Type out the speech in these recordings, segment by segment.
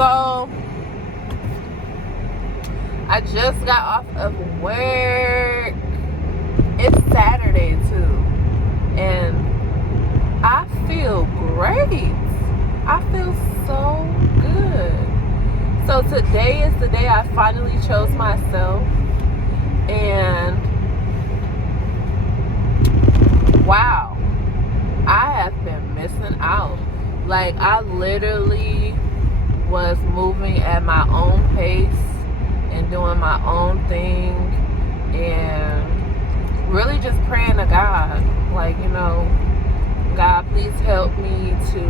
So I just got off of work. It's Saturday too, and I feel great. I feel so good. So today is the day I finally chose myself, and wow, I have been missing out. Like, I literally was moving at my own pace and doing my own thing and really just praying to God, like, God, please help me to,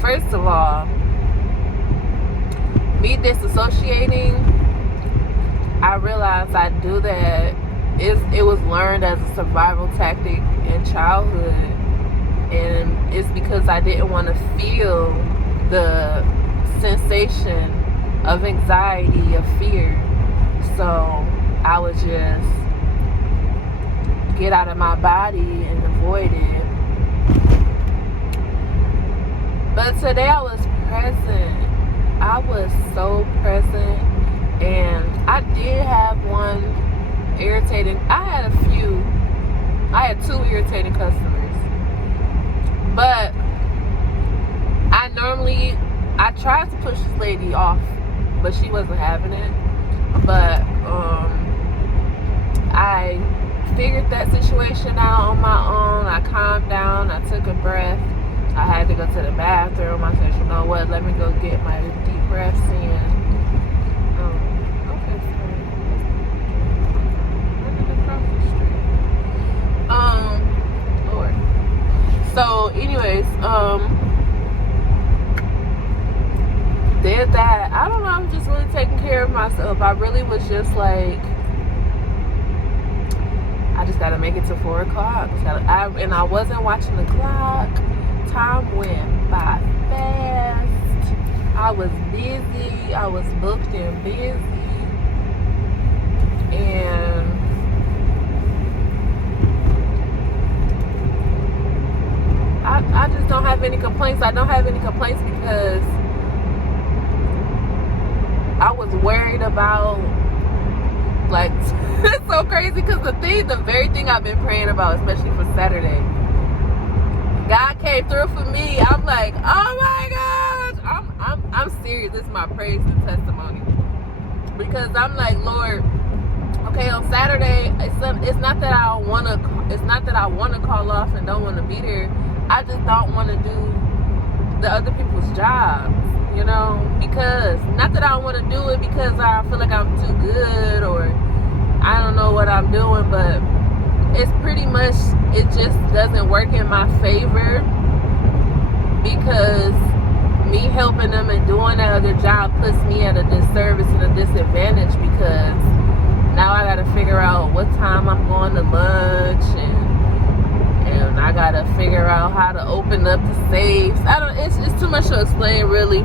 first of all, me disassociating. I realized I do that. It was learned as a survival tactic in childhood, and it's because I didn't want to feel the sensation of anxiety, of fear. So I would just get out of my body and avoid it. But today I was present. I was so present, and I did have one irritating. I had two irritating customers, but I tried to push this lady off, but she wasn't having it. But I figured that situation out on my own. I calmed down. I took a breath. I had to go to the bathroom. I said, you know what? Let me go get my deep breaths in. Okay, sorry. Lord. So, anyways, did that. I don't know. I'm just really taking care of myself. I really was just like, I just gotta make it to 4 o'clock. And I wasn't watching the clock. Time went by fast. I was busy. I was booked and busy. And I just don't have any complaints. I don't have any complaints because I was worried about, like, it's so crazy because the very thing I've been praying about, especially for Saturday, God came through for me. I'm like, oh my gosh, I'm serious. This is my praise and testimony, because I'm like, Lord, okay, on Saturday, it's not that I want to call off and don't want to be there. I just don't want to do the other people's jobs, because not that I don't want to do it because I feel like I'm too good or I don't know what I'm doing, but it's pretty much, it just doesn't work in my favor, because me helping them and doing that other job puts me at a disservice and a disadvantage, because now I gotta figure out what time I'm going to lunch, and I gotta figure out how to open up the safes. It's too much to explain, really.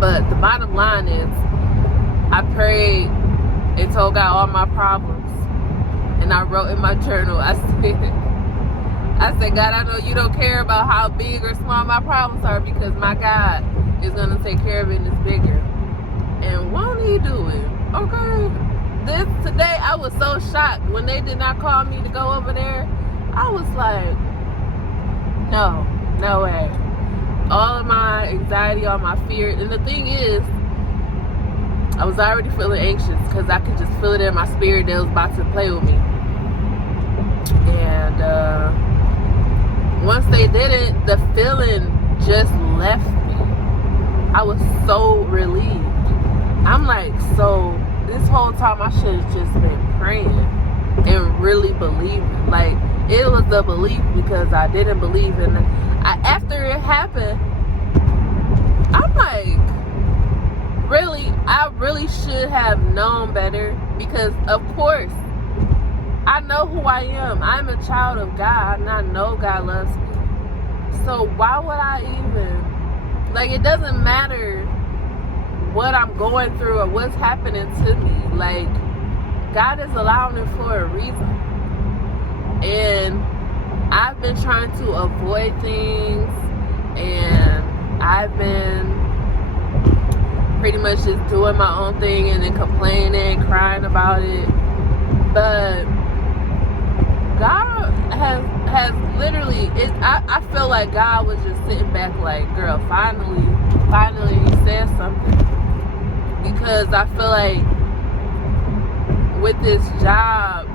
But the bottom line is, I prayed and told God all my problems. And I wrote in my journal, I said, God, I know you don't care about how big or small my problems are, because my God is going to take care of it and it's bigger. And won't he do it? Okay. Today, I was so shocked when they did not call me to go over there. I was like, no way. All of my anxiety, all my fear. And the thing is, I was already feeling anxious because I could just feel it in my spirit that was about to play with me. And once they did it, the feeling just left me. I was so relieved. I'm like, so this whole time I should have just been praying and really believing. Like, it was the belief, because I didn't believe in it. After it happened, I'm like, really, I really should have known better, because of course I know who I am. I'm a child of God, and I know God loves me. So why would I even, like, it doesn't matter what I'm going through or what's happening to me. Like, God is allowing it for a reason. And I've been trying to avoid things, and I've been pretty much just doing my own thing and then complaining, crying about it. But God has literally, I feel like God was just sitting back like, girl, finally he said something. Because I feel like with this job,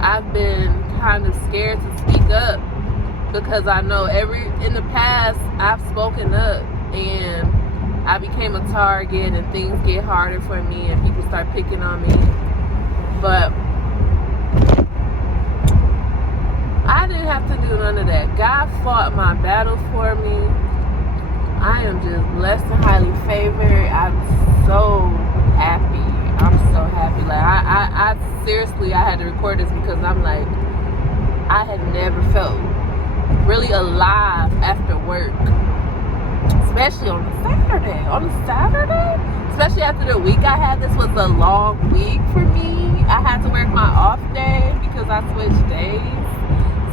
I've been kind of scared to speak up, because I know in the past I've spoken up and I became a target and things get harder for me and people start picking on me. But I didn't have to do none of that. God fought my battles for me. I am just blessed and highly favored. I'm so happy. I'm so happy. Like I seriously, I had to record this because I'm like, I had never felt really alive after work, especially on a Saturday, especially after the week I had. This was a long week for me. I had to work my off day because I switched days,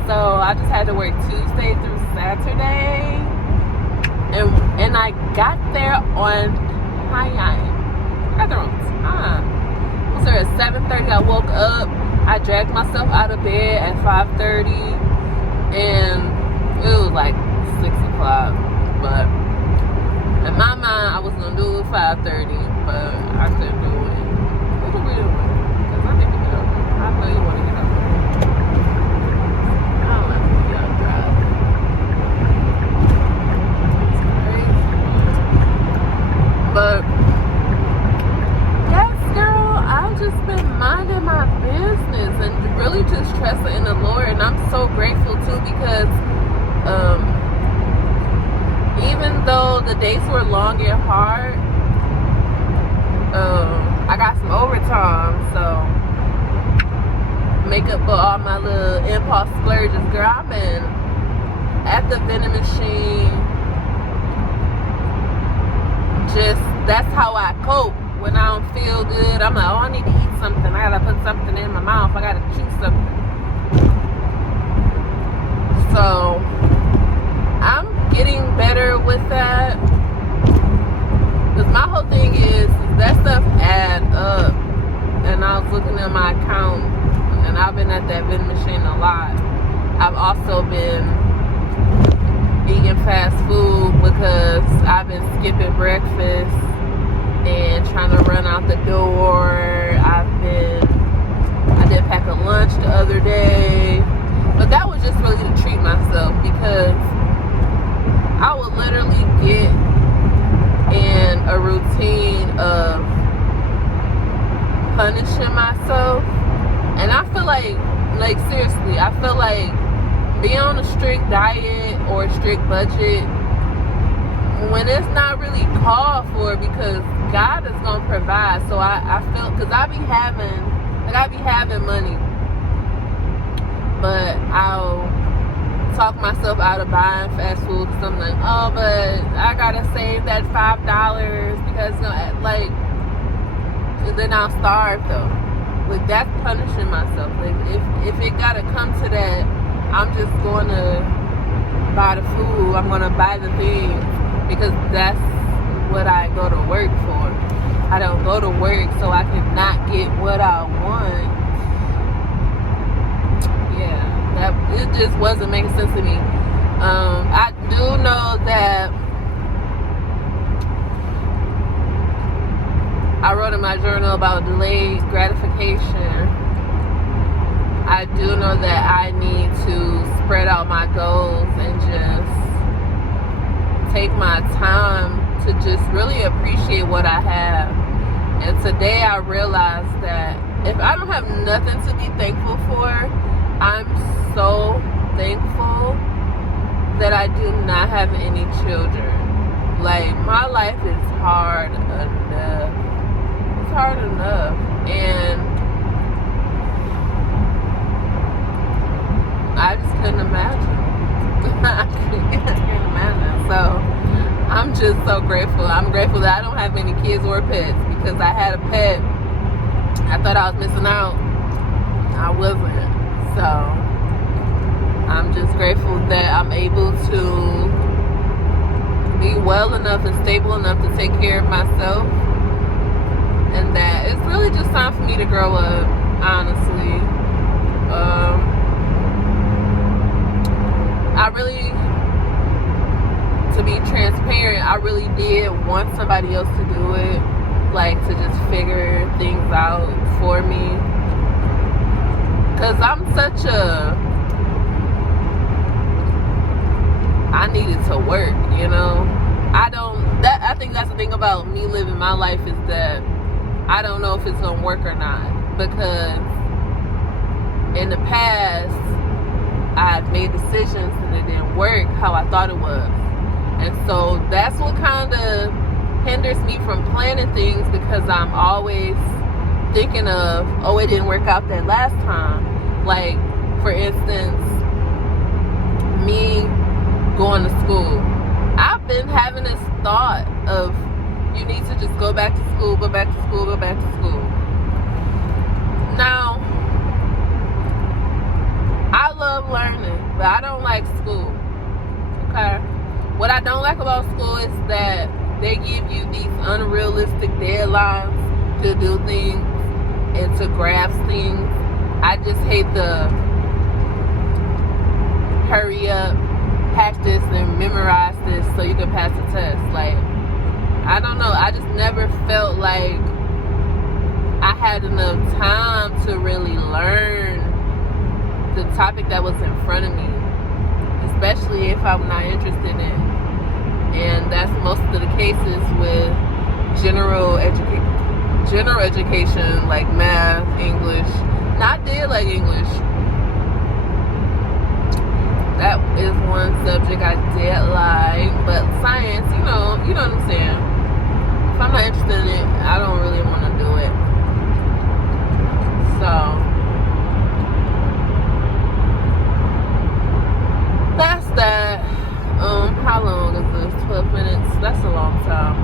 so I just had to work Tuesday through Saturday, and I got there on time. I was there at 7:30. I woke up. I dragged myself out of bed at 5:30, and it was like 6 o'clock. But in my mind, I was gonna do it 5:30, but I couldn't do it. What are we doing? Because I need to get over. I know you want to get over. I don't like to be on drive. It's crazy. But yes, girl, I've just been minding my business and really just trusting in the Lord, and I'm so grateful too, because even though the days were long and hard, I got some overtime, so make up for all my little impulse splurges. Girl, I've been at the vending machine. Just, that's how I cope when I don't feel good. I'm like, oh, I need to eat something. I gotta put something in my mouth. I gotta chew something. So I'm getting better with that, because my whole thing is that stuff add up. And I was looking at my account, and I've been at that vending machine a lot. I've also been eating fast food because I've been skipping breakfast and trying to run out the door. I did pack a lunch the other day, but that was just really to treat myself, because I would literally get in a routine of punishing myself. And I feel like seriously, I feel like being on a strict diet or a strict budget, when it's not really called for, because God is going to provide. So I feel, because I be having money, but I'll talk myself out of buying fast food, because I'm like, oh, but I gotta save that $5 because like, and then I'll starve though. Like, that's punishing myself. Like, if it gotta come to that, I'm just gonna buy the food. I'm gonna buy the things, because that's what I go to work for. I don't go to work so I can not get what I want. It just wasn't making sense to me. I do know that I wrote in my journal about delayed gratification. I do know that I need to spread out my goals and just take my time to just really appreciate what I have. And today I realized that if I don't have nothing to be thankful for, I'm so thankful that I do not have any children. Like, my life is hard enough. It's hard enough. And I just couldn't imagine. I can't imagine. So I'm just so grateful. I'm grateful that I don't have any kids or pets, because I had a pet. I thought I was missing out. I wasn't. So I'm just grateful that I'm able to be well enough and stable enough to take care of myself, and that it's really just time for me to grow up, honestly. I really, to be transparent, I really did want somebody else to do it, like to just figure things out for me, because I'm such a, I needed to work, you know. I think that's the thing about me living my life, is that I don't know if it's gonna work or not, because in the past I had made decisions and it didn't work how I thought it was. And so that's what kind of hinders me from planning things, because I'm always thinking of, oh, it didn't work out that last time. Like, for instance, me going to school. I've been having this thought of, you need to just go back to school, go back to school, go back to school. Now, I love learning, but I don't like school, okay? What I don't like about school is that they give you these unrealistic deadlines to do things and to grasp things. I just hate the hurry up, practice and memorize this so you can pass the test. Like, I don't know, I just never felt like I had enough time to really learn the topic that was in front of me, especially if I'm not interested in it. And that's most of the cases with general education, like math, English. Now, I did like English. That is one subject I did like, but science, you know what I'm saying. If I'm not interested in it, I don't really want to do it. So that's that. How long is this? 12 minutes? That's a long time.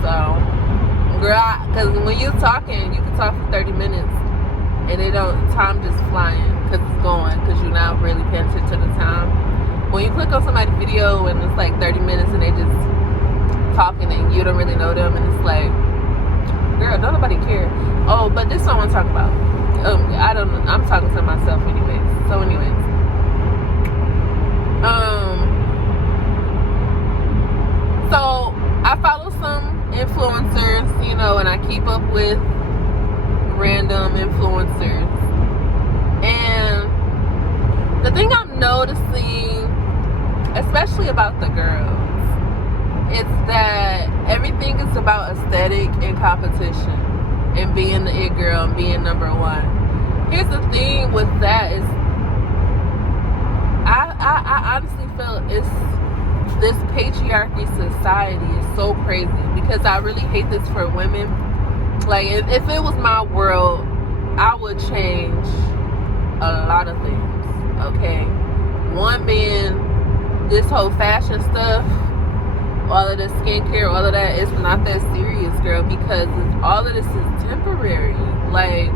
So, girl, because when you're talking, you can talk for 30 minutes and time just flying, because it's going, because you're not really paying attention to the time. When you click on somebody's video and it's like 30 minutes and they just talking and you don't really know them, and it's like, girl, don't nobody care. Oh, but this is what I want to talk about. I'm talking to myself anyways. So anyways, so I follow some influencers, and I keep up with random influencers. And the thing I'm noticing, especially about the girls, is that everything is about aesthetic and competition and being the it girl and being number one. Here's the thing with that is, I honestly feel this patriarchy society is so crazy, because I really hate this for women. Like, if it was my world, I would change a lot of things, okay? One being, this whole fashion stuff, all of the skincare, all of that, is not that serious, girl, because all of this is temporary. Like,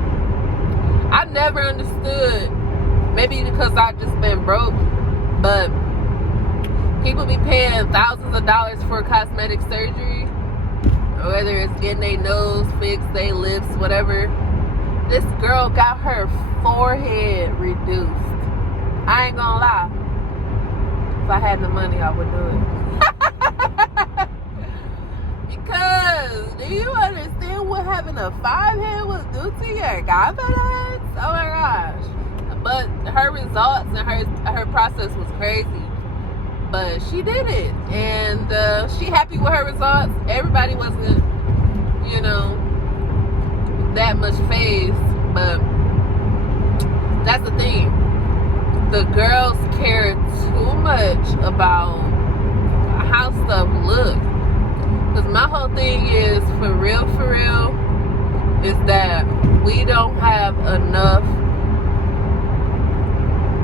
I never understood, maybe because I've just been broke, but people be paying thousands of dollars for cosmetic surgery, whether it's getting their nose fixed, their lips, whatever. This girl got her forehead reduced. I ain't gonna lie. If I had the money, I would do it. Because, do you understand what having a 5-head will do to your confidence? Oh my gosh. But her results and her process was crazy. But she did it, and she happy with her results. Everybody wasn't, that much phased, but that's the thing. The girls care too much about how stuff looks. Because my whole thing is, for real, is that we don't have enough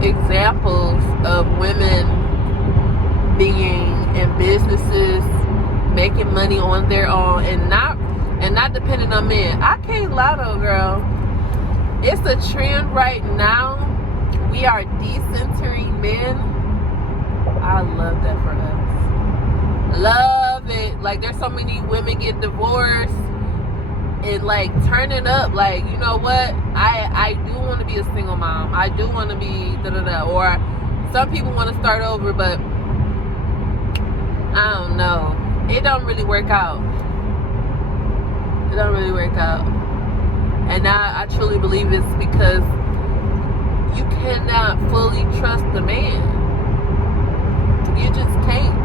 examples of women being in businesses, making money on their own, and not depending on men. I can't lie though, girl. It's a trend right now. We are decentering men. I love that for us. Love it. Like, there's so many women get divorced and like turning up. Like, you know what? I do want to be a single mom. I do want to be da da da. Or some people want to start over, but I don't know. It don't really work out. It don't really work out. And I truly believe it's because you cannot fully trust the man. You just can't.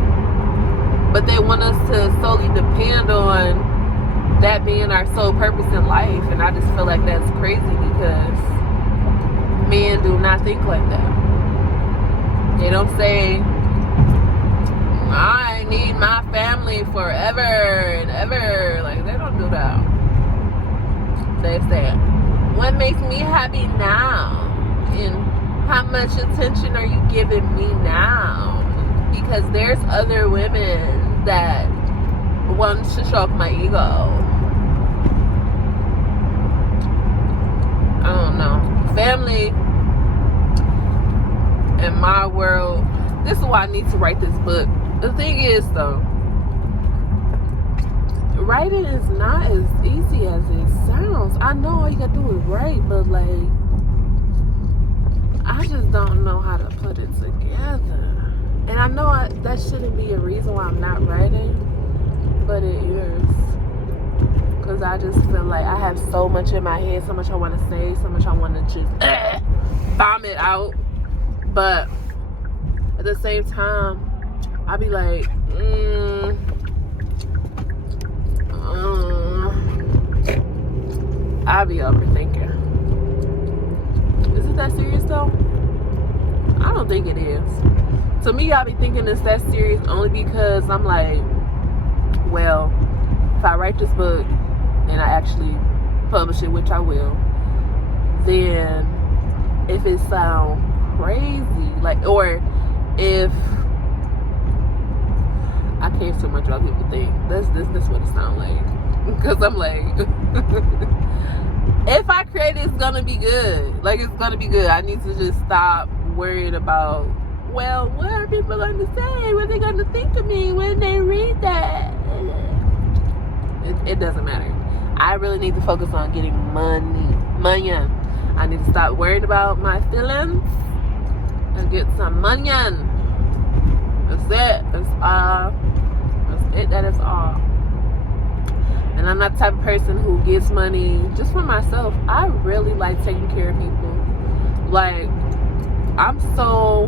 But they want us to solely depend on that being our sole purpose in life. And I just feel like that's crazy because men do not think like that. They don't say, I need my family forever and ever. Like, they don't do that. They say, what makes me happy now? And how much attention are you giving me now? Because there's other women that want to stroke my ego. I don't know. Family in my world, this is why I need to write this book. The thing is, though, writing is not as easy as it sounds. I know all you gotta do is write, but like, I just don't know how to put it together. And I know that shouldn't be a reason why I'm not writing, but it is. Because I just feel like I have so much in my head, so much I want to say, so much I want to just vomit out. But at the same time, I be like, I be overthinking. Is it that serious though? I don't think it is. To me, I be thinking it's that serious only because I'm like, well, if I write this book and I actually publish it, which I will, then if it sounds crazy, like, or if I care so much about people think, that's what it sounds like. Because I'm like, if I create it, it's gonna be good. Like, it's gonna be good. I need to just stop worried about, well, what are people going to say? What are they going to think of me when they read that? It doesn't matter. I really need to focus on getting money. I need to stop worried about my feelings and get some money. That's it. That's all. That's it. That is all. And I'm not the type of person who gets money just for myself. I really like taking care of people. Like, I'm so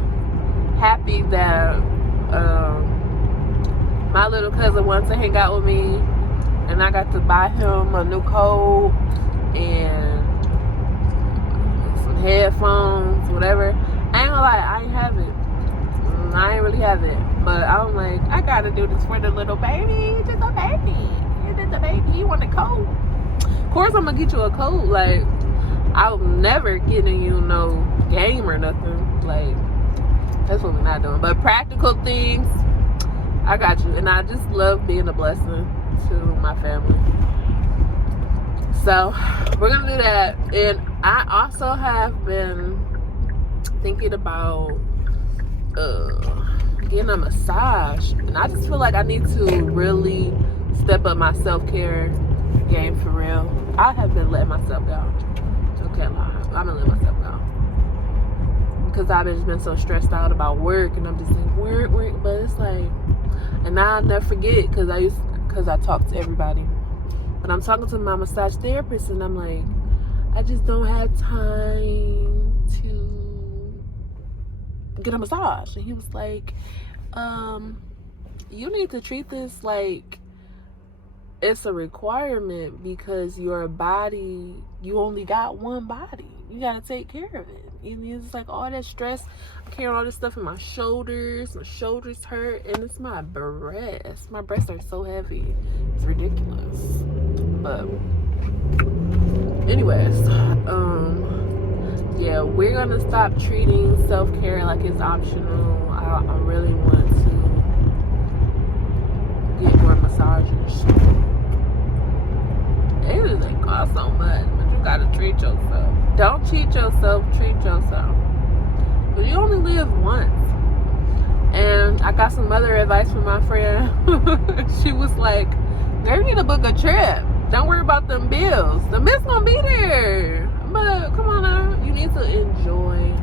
happy that my little cousin wanted to hang out with me, and I got to buy him a new coat and some headphones, whatever. I ain't gonna lie, I ain't have it. I ain't really have it, but I'm like, I gotta do this for the little baby. Just a baby. It's just a baby. You want a coat? Of course, I'm gonna get you a coat. Like, I'm never getting you no game or nothing. Like, that's what we're not doing. But practical things, I got you. And I just love being a blessing to my family. So we're gonna do that. And I also have been thinking about getting a massage, and I just feel like I need to really step up my self-care game for real. I have been letting myself go. Okay, I've been letting myself go because I've just been so stressed out about work, and I'm just like work, but it's like, and now I never forget because I talk to everybody, but I'm talking to my massage therapist, and I'm like, I just don't have time to get a massage. And he was like, you need to treat this like it's a requirement because your body, you only got one body. You gotta take care of it. And it's like all that stress, I'm carrying all this stuff in my shoulders. My shoulders hurt, and it's my breasts. My breasts are so heavy. It's ridiculous. But anyways, yeah, we're gonna stop treating self-care like it's optional. I really want to get more massages. It doesn't cost so much, but you gotta treat yourself. Don't cheat yourself, treat yourself. But you only live once. And I I got some other advice from my friend. She was like, girl, you need to book a trip. Don't worry about them bills. The bills gonna be there. But come on now. You need to enjoy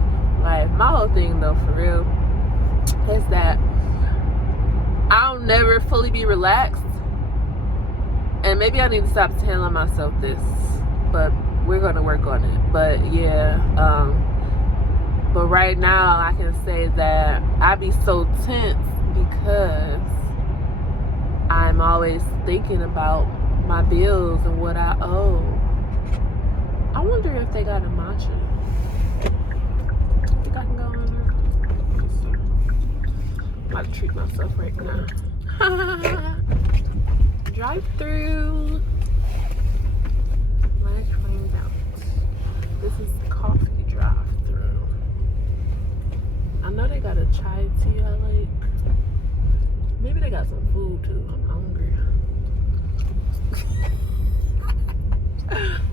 life. My whole thing though, for real, is that I'll never fully be relaxed. And maybe I need to stop telling myself this. But we're gonna work on it. But yeah, but right now I can say that I be so tense because I'm always thinking about my bills and what I owe. I wonder if they got a matcha. I think I can go in there. I'm about to treat myself right now. Drive through. Let's find out. This is coffee drive through. I know they got a chai tea I like. Maybe they got some food too. I'm hungry.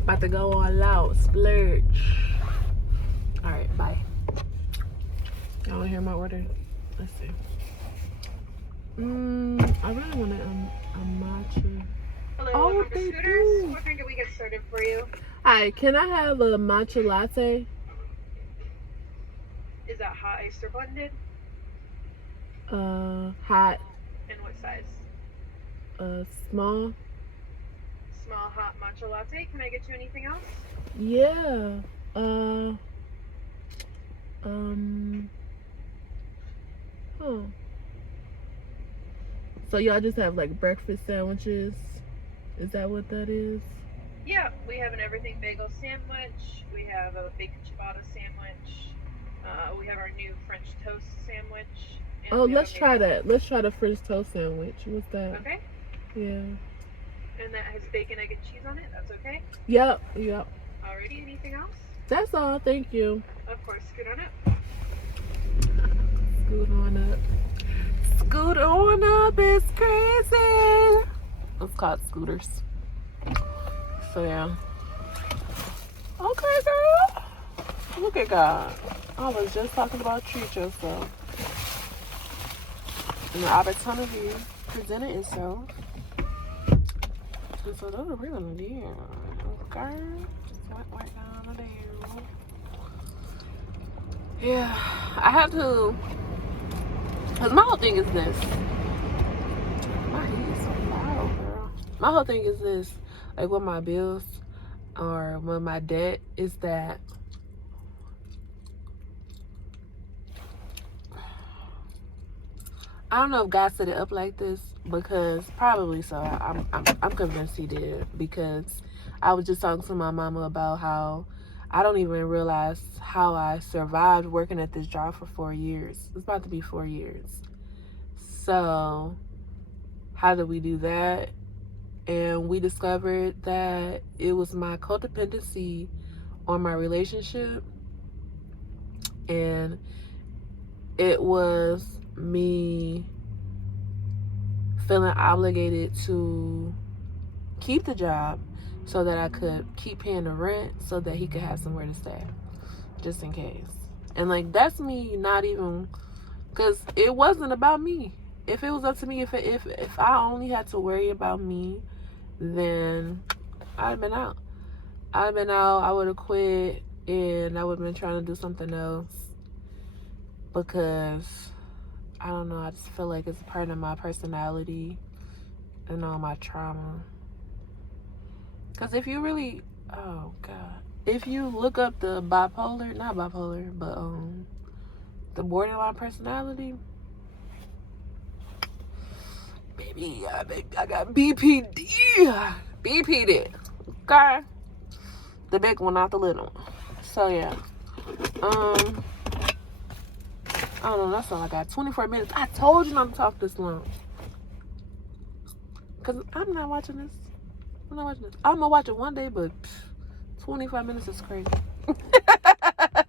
About to go all out, splurge. Alright, bye. Y'all wanna hear my order? Let's see. I really want a matcha. Hello, Oh, they do. What time can we get started for you? Hi, can I have a matcha latte? Is that hot iced or blended? Hot, And what size? small. Small hot matcha latte. Can I get you anything else? Yeah. So y'all just have like breakfast sandwiches? Is that what that is? Yeah, we have an everything bagel sandwich. We have a bacon ciabatta sandwich. We have our new French toast sandwich. And Oh, we have let's a try maple- that. Let's try the French toast sandwich. What's that? Okay. Yeah. And that has bacon, egg, and cheese on it. That's okay. Yep. Alrighty, anything else? That's all. Thank you. Of course, scoot on up. Scoot on up. Scoot on up. It's crazy. It's called scooters. So yeah. Okay, girl. Look at God. I was just talking about treat yourself. And the opportunity presented itself. And so that's what we're gonna do. Okay. Just went right down the deal. Yeah. I had to, cause my whole thing is this. My heat is so loud, girl. My whole thing is this, like with my bills or with my debt, is that I don't know if God set it up like this, because probably so. I'm convinced he did, because I was just talking to my mama about how I don't even realize how I survived working at this job for 4 years. It's about to be 4 years. So how did we do that? And we discovered that it was my codependency on my relationship, and it was me feeling obligated to keep the job so that I could keep paying the rent so that he could have somewhere to stay, just in case. And like, that's me not even, because it wasn't about me. If it was up to me, if I only had to worry about me, then I'd have been out. I would have quit, and I would have been trying to do something else, because I don't know, I just feel like it's part of my personality and all my trauma. Because if you really, oh God, if you look up the bipolar, not bipolar, but the borderline personality, baby, I got BPD. BPD. Okay? The big one, not the little one. So yeah. I don't know, that's all I got. 24 minutes. I told you not to talk this long. Because I'm not watching this. I'm going to watch it one day, but 25 minutes is crazy.